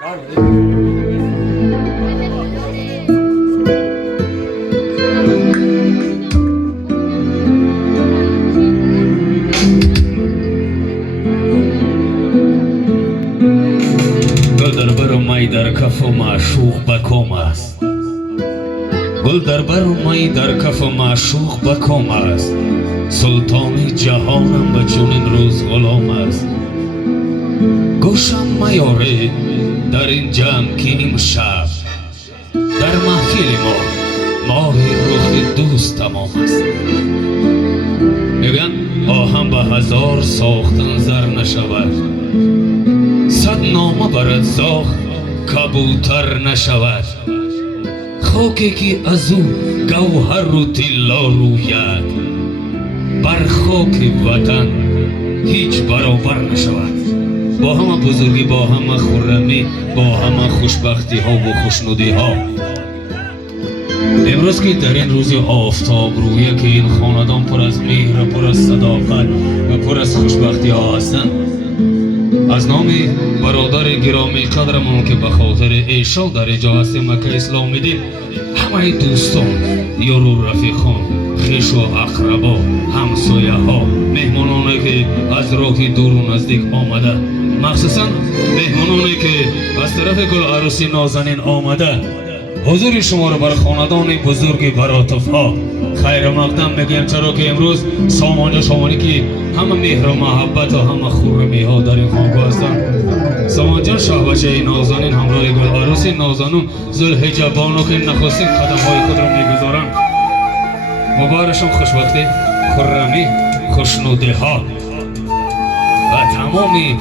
گل در بر می در کف معشوق بکام است، گل در بر می در کف معشوق بکام است، سلطان جهانم به چنین روز غلام است. گوشم میاره در این جمع که امشب در محفل ما ماه رخ دوست تمام است. میگن آهم به هزار ساختن زر نشود، صد نامه برد زاغ کبوتر نشود. خاکی که از او گوهر و طلا روید، بر خاک وطن هیچ برابر نشود. با همه بزرگی، با همه خرمی، با همه خوشبختی ها و خوشنودی ها، امروز که در این روز آفتاب رویه که این خاندان پر از مهر، پر از صداقت و پر از خوشبختی ها هستند، از نام برادر گرامی قدرمون که به خاطر ایشا در اینجا هستیم مکه اسلام میدیم، همه دوستان، یارو رفیقان، خویش و اقربا، همسایه ها، مهمانانی که از راه دور و نزدیک آمده، مخصوصا مهمانانی که از طرف گل عروسی نازنین آمده، حضور شما رو بر خاندان بزرگ براتف ها خیر مقدم میگیم، چرا که امروز سامان شمانی که همه مهر و محبت و همه خرمی ها در این خانگاه هستند. سامان جان شهبچه نازنین همراه گل عروسی نازنون ذوالحجه بانو که نخستین قدم های خود را میگذارند، مبارشان خوشبختی، خرمی، خوشنودی ها و تمامی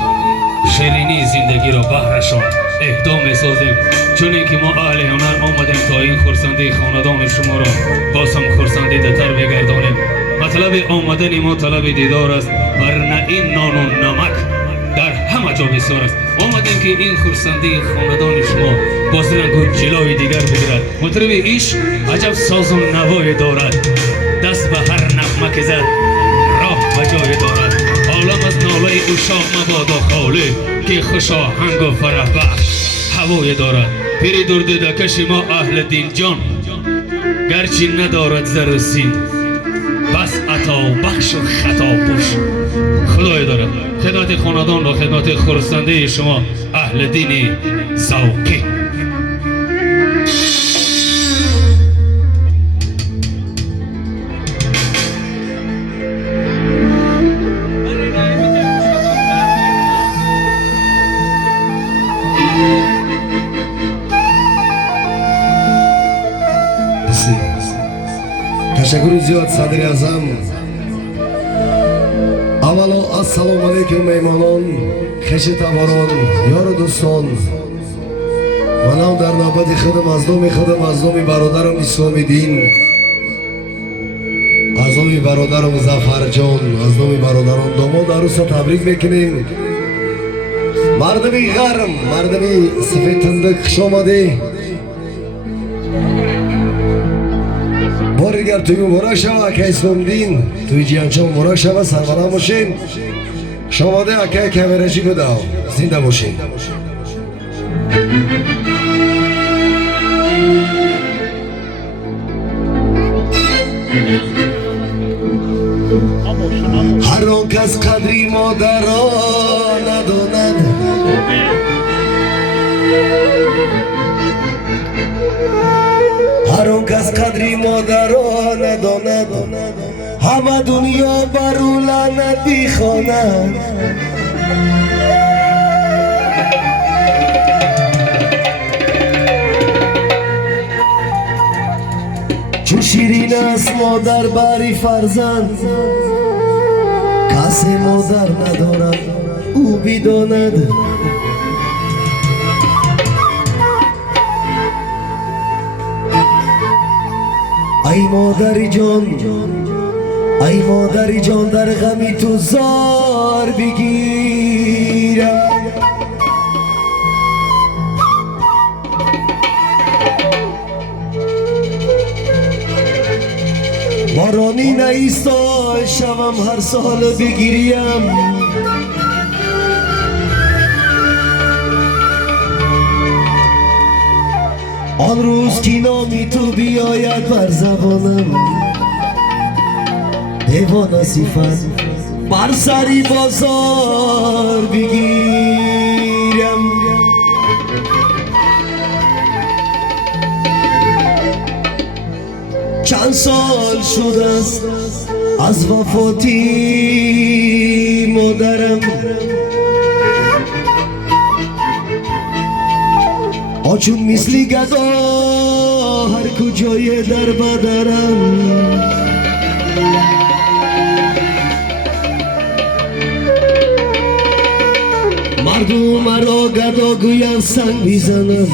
شیرینی زندگی را بهرشان اهدا می‌سازیم، چون اینکه ما اهل هنر آمدیم تا این خرسندی خاندان شما را باز هم خرسندیده‌تر بگردانیم. مطلب آمدن ما طلب دیدار است، ورنه این نان و نمک در همه جا بسیار است. آمدیم که این خرسندی خاندان شما باز رنگ و جلوی دیگر بگیرد. مطرب ایش عجب ساز و نوای دارد، دست به هر نغمه که زد راه به جای دارد. عالم از ناله او شاه مبادا خاله، که خوش آهنگ و فرح بخش هوای دارد. پیر دردکش ما اهل دین جان، گرچه ندارد زر و سیم، بس عطا بخش و خطا پوش خدای دارد. خدمت خاندان و خدمت خرسنده شما اهل دین ذوقی. تشکر زیاد صدر اعظم. اولا السلام علیکم میمانان، خوش تباران، یار دوستان. منم در نوبت خودم از نام برادرم اسلام دین، از نام برادرم ظفر جان، از نام برادرم داماد عروس تبریک میکنیم. مردمی گرم، مردمی سفید تندک خوش آمده. بارگر توی مبارک شوه اکه اسلام دین، توی جیانچه مبارک شوه، سربلند باشین. شماده اکه کمیرشی بده، زنده باشین. هر آن کس قدری مادر را نداند، هر آن کس قدری مادر را نداند، همه دنیا بر او لعنت می‌خواند. چو شیرین است مادر بری فرزند، کسی مادر ندارد او بداند. ای مادری جان، ای مادری جان، در غمی تو زار بگیرم. بارانی نیستای شوم هر سال بگیریم. آن روز که نامی تو بیاید بر زبانم دیوانه صفت بر سری بازار بگیرم چند سال شده است از وفاتی مادرم آچون مثلی گدا هر کجای در بدرم مردم مرا گدا گویم سنگ بیزنم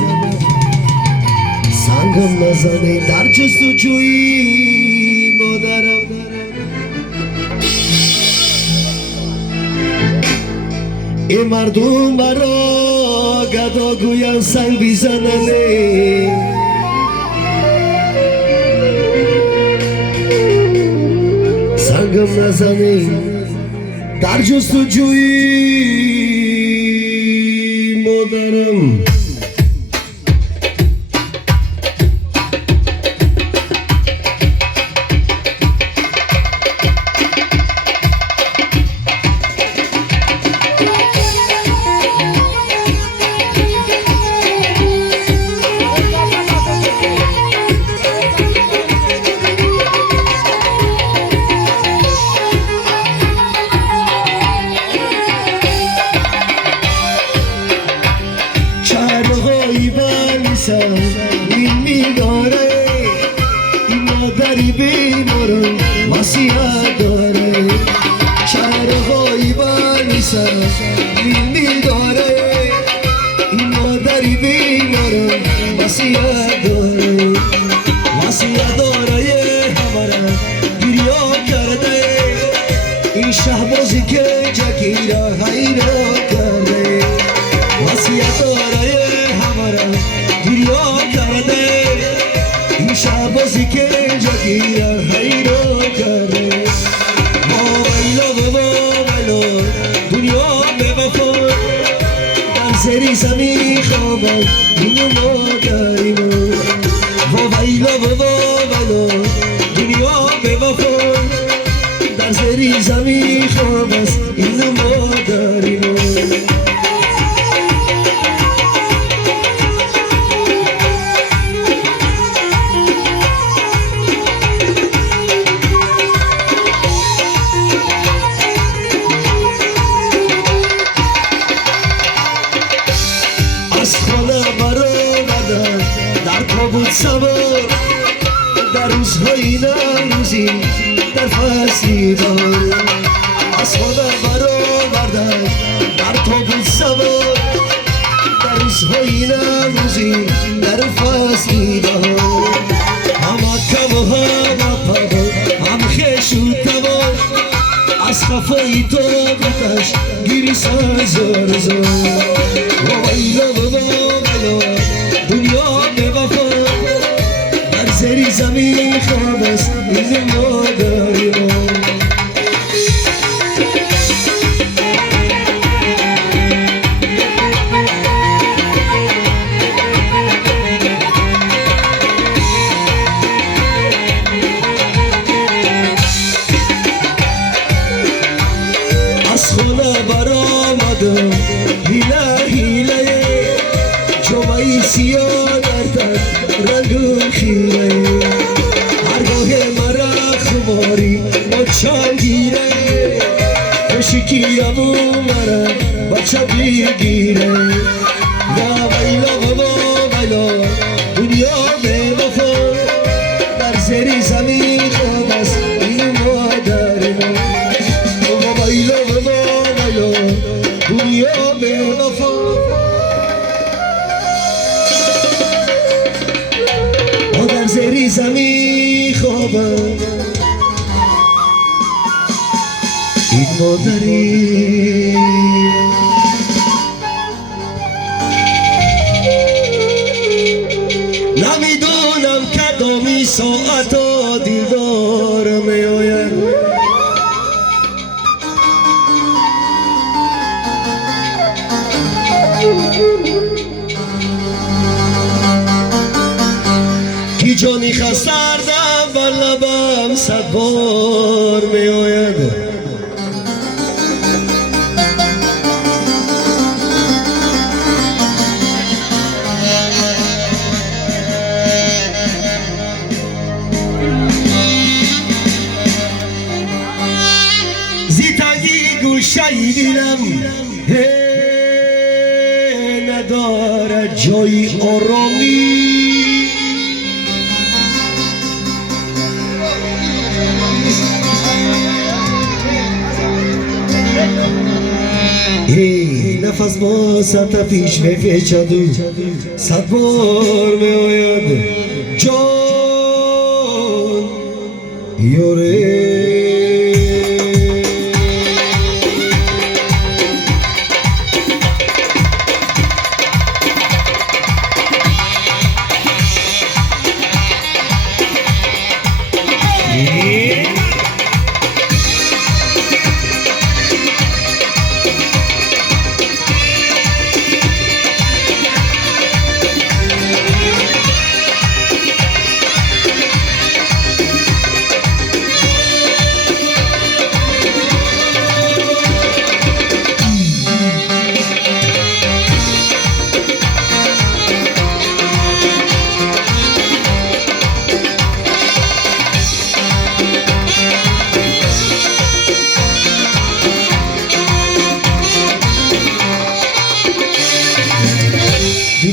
سنگم نزنه در جستجوی مادرم ای مردم مرا گدا گویم سنگ بیزنه سنگم نزنه در جستجوی مادرم این میداره این مادری بیمارم مسیحت داره شهرهایی بنیسم این میداره این مادری بیمارم مسیحت داره مسیحت داره همارا گریا کرده این شهبازی که جگیره حیرا کرده مسیحت داره همارا گریا کرده این شعبازی که جگیره حیرا کرده ما ویلا دنیا به وفا در زیر زمین خوابم اینو ما داریم ما ویلا دنیا به وفا در زیر زمین خوابم اینو ما داریم از خانه برآمدم در تابوت سوار در روزهای نوروزی در فصلی بهار از خانه برآمدم در تابوت سوار در روزهای نوروزی در فصلی بهار هم کم و هم پا هم خوش و تبار از خفای تو بتش گیری سازار زار ویلا دنیا به وفا در زیر زمین خواب است این ما داریم از خونه برآمدم هیله جمعی سیاه در تن رنگ خیره هرگاه مرا خماری بچم گیره خوشکیم مرا بچه بگیره ویلا دنیا به وفا در زیر زمین خواب است این ما داریم ویلا دنیا به وفا در زیر زمین خوابم این مادری نمیدونم کدامی ساعتا دیدار میآید بی جانی خستردم بر لبم 100 بار می آید گوشه دیدم نداره جای آرامی نفس با سطح پیش میفیچد و 100 بار می آید جان یاره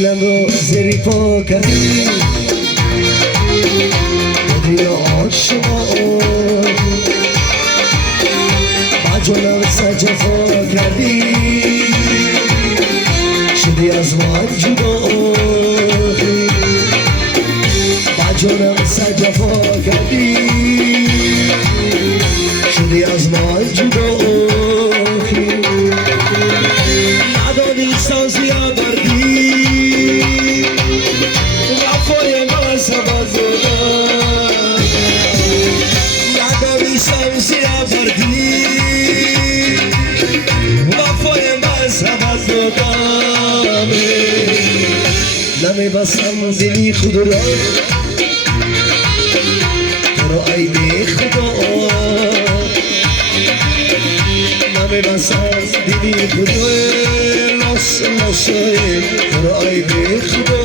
دلم رو زری پا کردی دل آشنا با جانم سجفا کردی شدی از من جدا با جانم سجفا کردی شدی از من جدا ندانی سازی آوردی نداری سمسی آوردی وفای من سبز دادمه نمیبستم دلی خود را تو را عیب خدا نمیبستم دلی خود را لاس لاسه تو را عیب خدا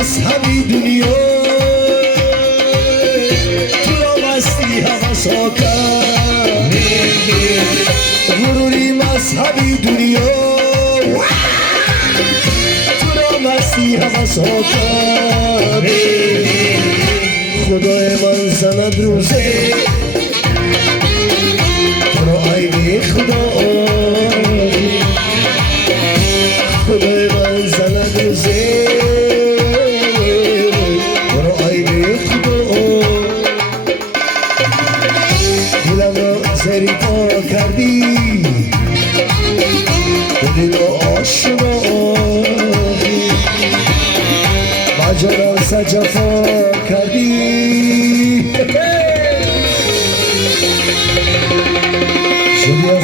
مذهبی دنیا تو را مستی حواسا کرد غروری مذهبی دنیا تو را مستی حواسا کرد خدای من زند روزه تو را عیب خدا خدای من زند روزه زری پا کردی دل آشنا با جانم سجفا کردی شدی